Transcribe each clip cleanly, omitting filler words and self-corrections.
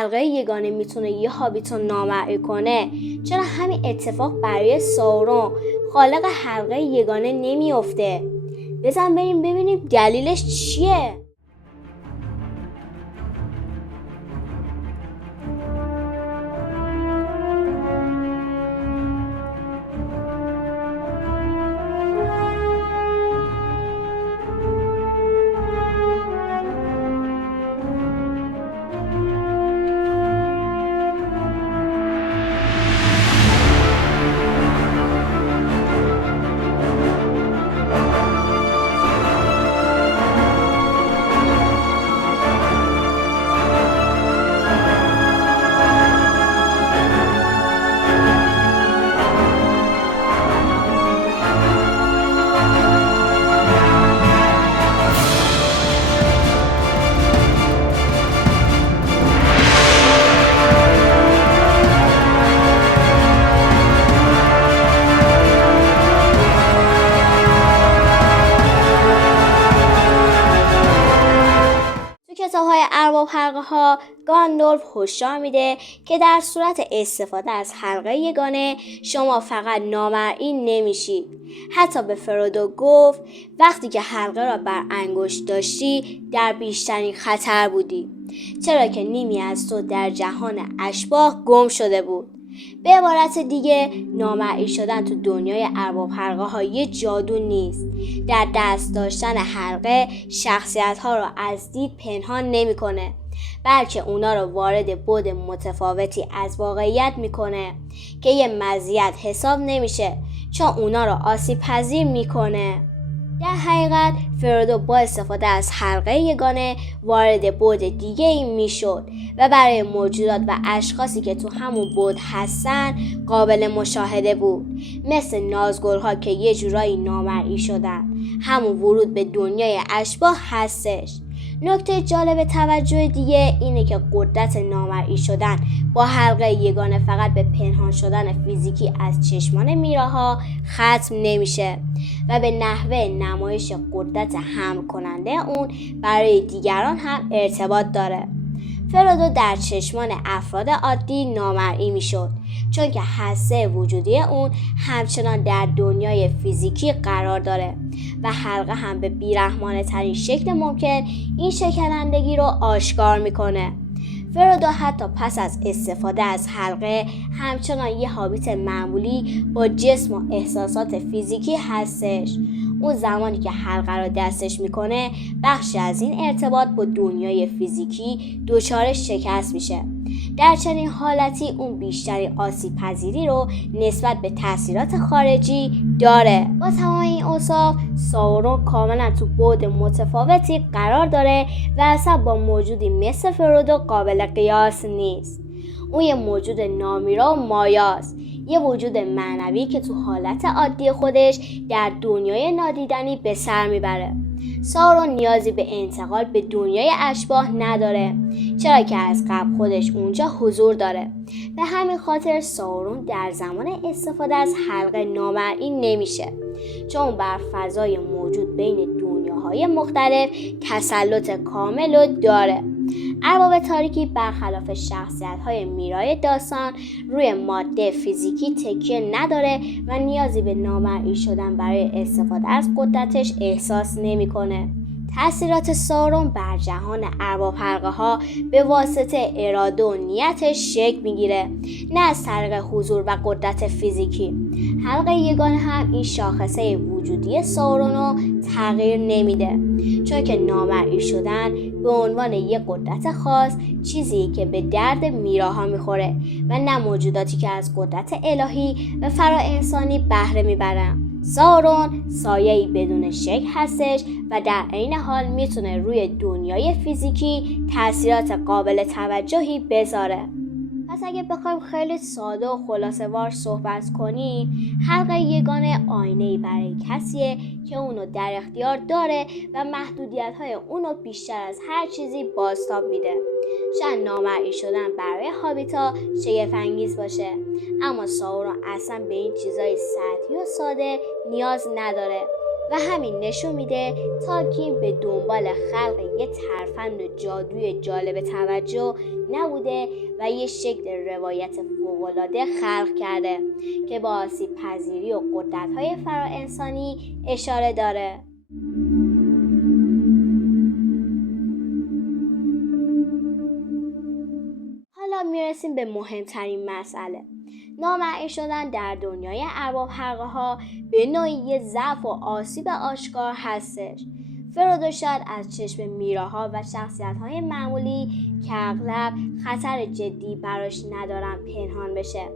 حلقه یگانه میتونه یه هابیت رو نامرئی کنه، چرا همین اتفاق برای ساورون خالق حلقه یگانه نمیفته؟ بزن بریم ببینیم دلیلش چیه. کتاب‌های ارباب حلقه ها گاندالف هشدار میده که در صورت استفاده از حلقه یگانه شما فقط نامرئی نمیشید. حتی به فرودو گفت وقتی که حلقه را بر انگشت داشتی در بیشترین خطر بودی، چرا که نیمی از تو در جهان اشباح گم شده بود. به عبارت دیگه نامرئی شدن تو دنیای ارباب حلقه ها یه جادو نیست. در دست داشتن حلقه شخصیت ها رو از دید پنهان نمیکنه، بلکه اونا رو وارد بعد متفاوتی از واقعیت میکنه که یه مزیت حساب نمیشه، چون اونا رو آسیب پذیر میکنه. در حقیقت فرودو با استفاده از حلقه یگانه وارد بعد دیگه ای میشد و برای موجودات و اشخاصی که تو همون بعد هستن قابل مشاهده بود، مثل نازگل‌ها که یه جورایی نامرئی شدن. همون ورود به دنیای اشباح هستش. نکته جالب توجه دیگه اینه که قدرت نامرئی شدن با حلقه یگانه فقط به پنهان شدن فیزیکی از چشمان میراها ختم نمیشه و به نحوه نمایش قدرت حمل کننده اون برای دیگران هم ارتباط داره. فرودو در چشمان افراد عادی نامرئی میشد، چون که حسه وجودی اون همچنان در دنیای فیزیکی قرار داره و حلقه هم به بیرحمانه ترین شکل ممکن این شکنندگی رو آشکار میکنه. فرودو حتی پس از استفاده از حلقه همچنان یه هابیت معمولی با جسم و احساسات فیزیکی هستش. اون زمانی که حلقه رو دستش میکنه بخشی از این ارتباط با دنیای فیزیکی دچار شکست میشه. در چنین حالتی اون بیشتری آسیب پذیری رو نسبت به تاثیرات خارجی داره. با تمام این اوصاف ساورون کاملا تو بعد متفاوتی قرار داره و اصلا با موجودی مثل فرودو قابل قیاس نیست. اون یه موجود نامیرا و مایاست، یه وجود معنوی که تو حالت عادی خودش در دنیای نادیدنی به سر میبره. ساورون نیازی به انتقال به دنیای اشباح نداره، چرا که از قبل خودش اونجا حضور داره. به همین خاطر ساورون در زمان استفاده از حلقه نامرئی نمیشه، چون بر فضای موجود بین دنیاهای مختلف تسلط کامل رو داره. ارباب تاریکی برخلاف شخصیت‌های میرای داستان روی ماده فیزیکی تکیه نداره و نیازی به نامرئی شدن برای استفاده از قدرتش احساس نمی‌کنه. تأثیرات ساورون بر جهان ارباب حلقه ها به واسطه اراده و نیتش شکل میگیره، نه از طریق حضور و قدرت فیزیکی. حلقه یگانه هم این شاخصه وجودی ساورون رو تغییر نمیده، چون که نامرئی شدن به عنوان یک قدرت خاص چیزی که به درد میراها میخوره و نه موجوداتی که از قدرت الهی و فرا انسانی بهره میبرن. ساورون سایه‌ای بدون شکل هستش و در عین حال میتونه روی دنیای فیزیکی تأثیرات قابل توجهی بذاره. پس اگه بخوایم خیلی ساده و خلاصه وار صحبت کنیم، حلقه یگانه آینه‌ای برای کسیه که اونو در اختیار داره و محدودیت‌های اونو بیشتر از هر چیزی بازتاب میده. شاید نامرئی شدن برای هابیتا شگفت‌انگیز باشه، اما ساورون اصلا به این چیزای سطحی و ساده نیاز نداره. و همین نشون میده تالکین به دنبال خلق یه ترفند جادوی جالب توجه نبوده و یه شکل روایت فوق‌العاده خلق کرده که با آسیب پذیری و قدرت‌های فراانسانی اشاره داره. حالا میرسیم به مهمترین مسئله. نامرئی شدن در دنیای ارباب حلقه ها به نوعی یه ضعف و آسیب آشکار هستش. فرودو شاید از چشم میراها و شخصیت‌های معمولی که اغلب خطر جدی براش ندارن پنهان بشه،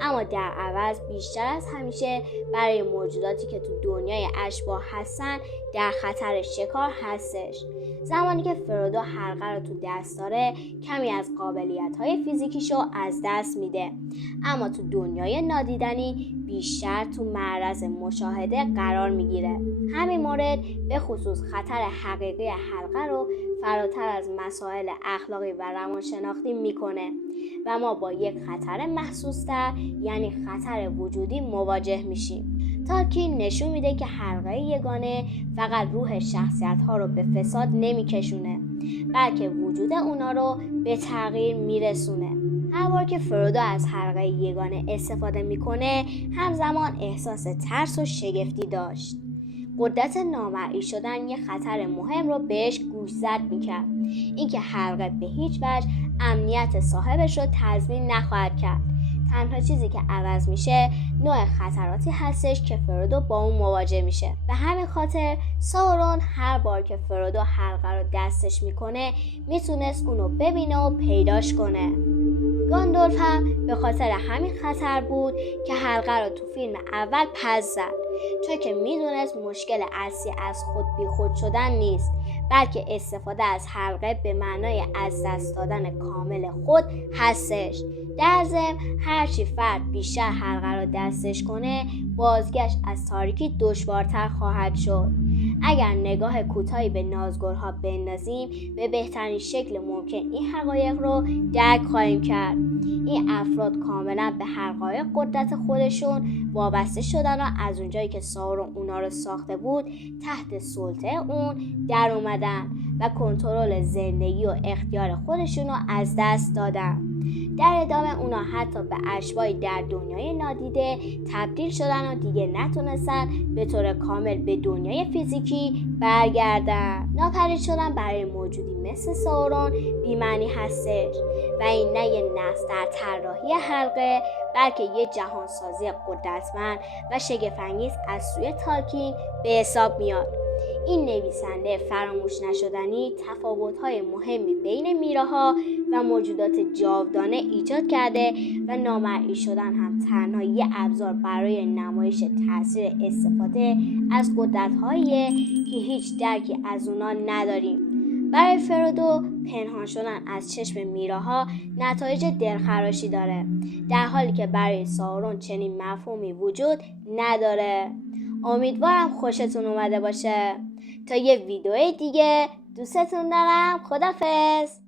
اما در عوض بیشتر از همیشه برای موجوداتی که تو دنیای اشباح هستن در خطر شکار هستش. زمانی که فرودو حلقه رو تو دست داره کمی از قابلیت‌های فیزیکیشو از دست میده، اما تو دنیای نادیدنی بیشتر تو معرض مشاهده قرار میگیره. همین مورد به خصوص خطر حقیقی حلقه رو فراتر از مسائل اخلاقی و روانشناختی میکنه و ما با یک خطر محسوس‌تر یعنی خطر وجودی مواجه میشیم. تالکین نشون میده که حلقه یگانه فقط روح شخصیت‌ها رو به فساد نمیکشونه، بلکه وجود اونا رو به تغییر میرسونه. هر بار که فرودو از حلقه یگانه استفاده میکنه همزمان احساس ترس و شگفتی داشت. قدرت نامرئی شدن یه خطر مهم رو بهش گوشزد میکرد، اینکه حلقه به هیچ وجه امنیت صاحبش رو تضمین نخواهد کرد. تنها چیزی که عوض میشه نوع خطراتی هستش که فرودو با اون مواجه میشه. به همین خاطر ساورون هر بار که فرودو حلقه رو دستش میکنه میتونست اونو ببینه و پیداش کنه. گاندالف هم به خاطر همین خطر بود که حلقه رو تو فیلم اول پس زد، چون که میدونست مشکل اصلی از خود بی خود شدن نیست، بلکه استفاده از حلقه به معنای از دست دادن کامل خود هستش. در ضمن هرچی فرد بیشتر حلقه رو دستش کنه بازگشت از تاریکی دشوارتر خواهد شد. اگر نگاه کوتاهی به نازگل‌ها بندازیم به بهترین شکل ممکن این حقایق رو درک خواهیم کرد. این افراد کاملا به حقایق قدرت خودشون وابسته شدن و از اونجایی که ساورون اونا رو ساخته بود تحت سلطه اون در اومدن و کنترل زندگی و اختیار خودشون رو از دست دادن. در ادامه اونا حتی به اشباحی در دنیای نادیده تبدیل شدن و دیگه نتونستن به طور کامل به دنیای فیزیکی برگردن. ناپدید شدن برای موجودی مثل ساورون بی‌معنی هستش و این نه یه نقص در طراحی حلقه بلکه یه جهانسازی قدرتمند و شگفت‌انگیز از سوی تالکین به حساب میاد. این نویسنده فراموش نشدنی تفاوت‌های مهمی بین میراها و موجودات جاودانه ایجاد کرده و نامرئی شدن هم تنها یه ابزار برای نمایش تاثیر استفاده از قدرت‌هایی که هیچ درکی از اونا نداریم. برای فرودو پنهان شدن از چشم میراها نتایج دلخراشی داره، در حالی که برای ساورون چنین مفهومی وجود نداره. امیدوارم خوشتون اومده باشه. تا یه ویدیو دیگه دوستتون دارم. خدافظ.